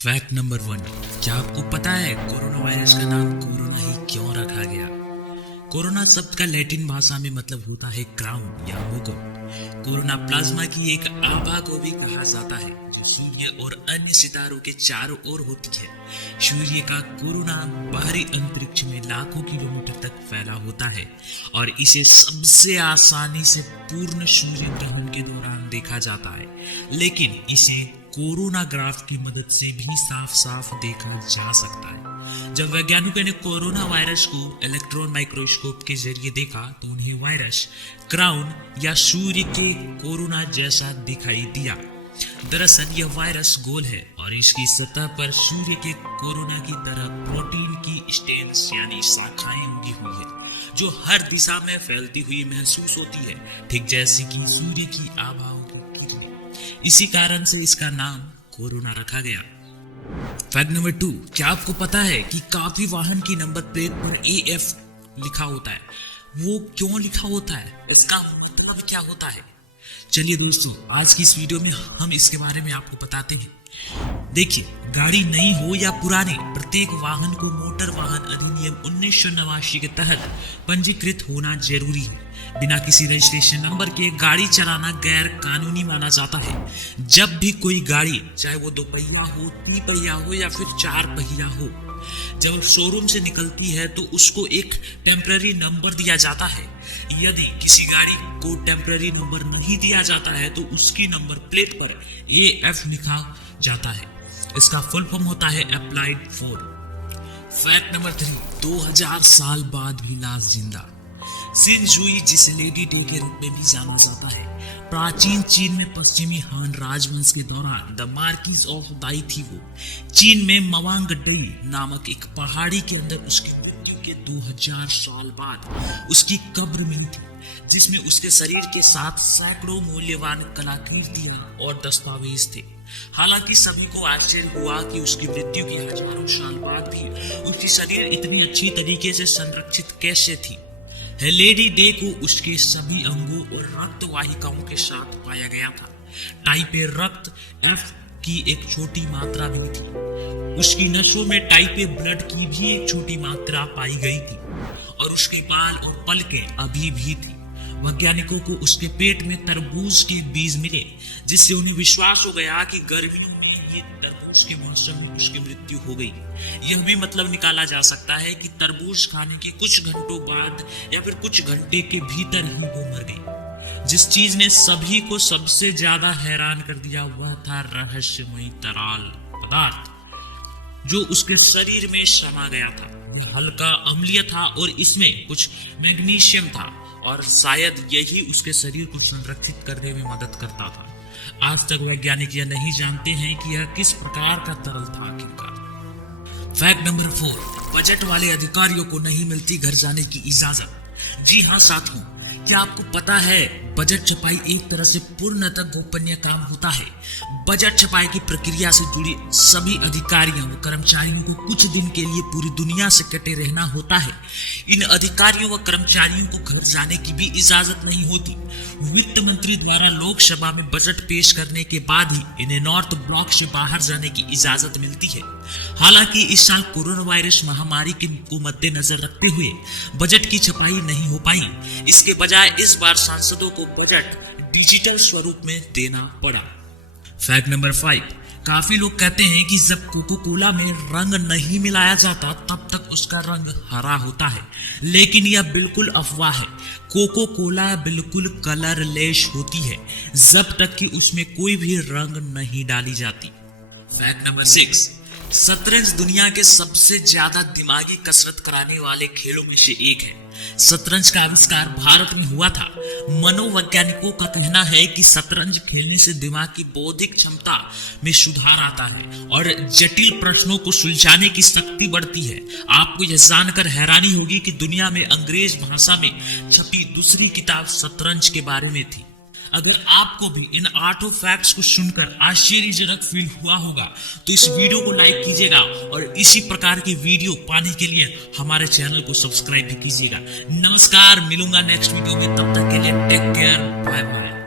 Fact number 1। क्या आपको पता है कोरोना वायरस का नाम कोरोना ही क्यों रखा गया? कोरोना शब्द का लैटिन भाषा में मतलब होता है क्राउन या मुकुट। कोरोना प्लाज्मा की एक आभा को भी कहा जाता है जो सूर्य और अन्य सितारों के चारों ओर होती है। सूर्य का कोरोना बाहरी अंतरिक्ष में लाखों किलोमीटर तक फैला होता है और इसे सबसे आसानी से पूर्ण सूर्य ग्रहण के दौरान देखा जाता है, लेकिन इसे कोरोना ग्राफ की मदद से भी साफ साफ देखा जा सकता है। जब वैज्ञानिकों ने कोरोना वायरस को इलेक्ट्रॉन माइक्रोस्कोप के जरिए देखा तो उन्हें वायरस क्राउन या सूर्य के कोरोना जैसा दिखाई दिया। दरअसल यह वायरस गोल है और इसकी सतह पर सूर्य के कोरोना की तरह प्रोटीन की स्टेन्स यानी शाखाएं उगी हुई है जो हर दिशा में फैलती हुई महसूस होती है, ठीक जैसे कि सूर्य की आभाओं की किरणें। इसी कारण से इसका नाम कोरोना रखा गया। Fact number 2। क्या आपको पता है कि काफी वाहन की नंबर प्लेट पर AF लिखा होता है? वो क्यों लिखा होता है? इसका मतलब क्या होता है? चलिए दोस्तों, आज की इस वीडियो में हम इसके बारे में आपको बताते हैं। देखिए, गाड़ी नई हो या पुरानी, प्रत्येक वाहन को मोटर वाहन अधिनियम 1989 के तहत पंजीकृत होना जरूरी है। बिना किसी रजिस्ट्रेशन नंबर के गाड़ी चलाना गैर कानूनी माना जाता है। जब भी कोई गाड़ी, चाहे वो 2 पहिया हो, 3 पहिया हो या फिर 4 पहिया हो, जब शोरूम से निकलती है तो उसको एक टेम्पररी नंबर दिया जाता है। यदि किसी गाड़ी को टेम्पररी नंबर नहीं दिया जाता है तो उसकी नंबर प्लेट पर AF लिखा जाता है। इसका फुल फॉर्म होता है अप्लाइड फॉर। Fact number 3। 2000 साल बाद भी लाश जिंदा। शिनजुई, जिसे लेडी डे के रूप में भी जाना जाता है, प्राचीन चीन में पश्चिमी हान राजवंश के दौरान द मार्किज ऑफ दाई थी वो चीन में मवांगडई नामक एक पहाड़ी के अंदर उसकी मृत्यु के 2000 साल बाद उसकी कब्र मिली थी, जिसमें उसके शरीर के साथ सैकड़ों मूल्यवान कलाकृतियां और दस्तावेज थे। हालांकि सभी को आश्चर्य हुआ कि उसकी मृत्यु के हजारों साल बाद भी उसकी शरीर इतनी अच्छी तरीके से संरक्षित कैसे थी। लेडी डे को उसके सभी अंगों और रक्त वाहिकाओं के साथ पाया गया था। टाइप ए रक्त F की एक छोटी मात्रा भी थी। उसकी नसों में टाइप ए ब्लड की भी एक छोटी मात्रा पाई गई थी और उसके बाल और पलकें अभी भी थी। वैज्ञानिकों को उसके पेट में तरबूज के बीज मिले, जिससे उन्हें विश्वास हो गया कि गर्मियों में ये तरबूज के मौसम में उसकी मृत्यु हो गई। यह भी मतलब निकाला जा सकता है कि तरबूज खाने के कुछ घंटों बाद या फिर कुछ घंटे के भीतर ही वो मर गई। जिस चीज ने सभी को सबसे ज्यादा हैरान कर दिया वह था रहस्यमयी तरल पदार्थ जो उसके शरीर में समा गया था। हल्का अम्लीय था और इसमें कुछ मैग्नीशियम था और शायद यही उसके शरीर को संरक्षित करने में मदद करता था। आज तक वैज्ञानिक यह नहीं जानते हैं कि यह किस प्रकार का तरल था आखिरकार। Fact number 4। बजट वाले अधिकारियों को नहीं मिलती घर जाने की इजाजत। जी हाँ साथियों, क्या आपको पता है बजट छपाई एक तरह से पूर्णतः गोपनीय काम होता है। बजट छपाई की प्रक्रिया से जुड़ी सभी अधिकारियों व कर्मचारियों को कुछ दिन के लिए पूरी दुनिया से कटे रहना होता है। इन अधिकारियों व कर्मचारियों को घर जाने की भी इजाजत नहीं होती। वित्त मंत्री द्वारा लोकसभा में बजट पेश करने के बाद ही इन्हें नॉर्थ ब्लॉक से बाहर जाने की इजाजत मिलती है। हालांकि इस साल कोरोना वायरस महामारी को मद्देनजर रखते हुए बजट की छपाई नहीं हो पाई। इसके बजाय इस बार सांसदों को बजट डिजिटल स्वरूप में देना पड़ा। Fact number 5। काफी लोग कहते हैं कि जब कोको कोला में रंग नहीं मिलाया जाता तब तक उसका रंग हरा होता है, लेकिन यह बिल्कुल अफवाह है। कोको कोला बिल्कुल कलरलेस होती है जब तक कि उसमें कोई भी रंग नहीं डाली जाती। Fact number 6। शतरंज दुनिया के सबसे ज्यादा दिमागी कसरत कराने वाले खेलों में से एक है। शतरंज का आविष्कार भारत में हुआ था। मनोवैज्ञानिकों का कहना है कि शतरंज खेलने से दिमाग की बौद्धिक क्षमता में सुधार आता है और जटिल प्रश्नों को सुलझाने की शक्ति बढ़ती है। आपको यह जानकर हैरानी होगी कि दुनिया में अंग्रेज भाषा में छपी दूसरी किताब शतरंज के बारे में थी। अगर आपको भी इन 8 फैक्ट्स को सुनकर आश्चर्यजनक फील हुआ होगा तो इस वीडियो को लाइक कीजिएगा और इसी प्रकार की वीडियो पाने के लिए हमारे चैनल को सब्सक्राइब भी कीजिएगा। नमस्कार, मिलूंगा नेक्स्ट वीडियो में, तब तक के लिए टेक केयर, बाय बाय।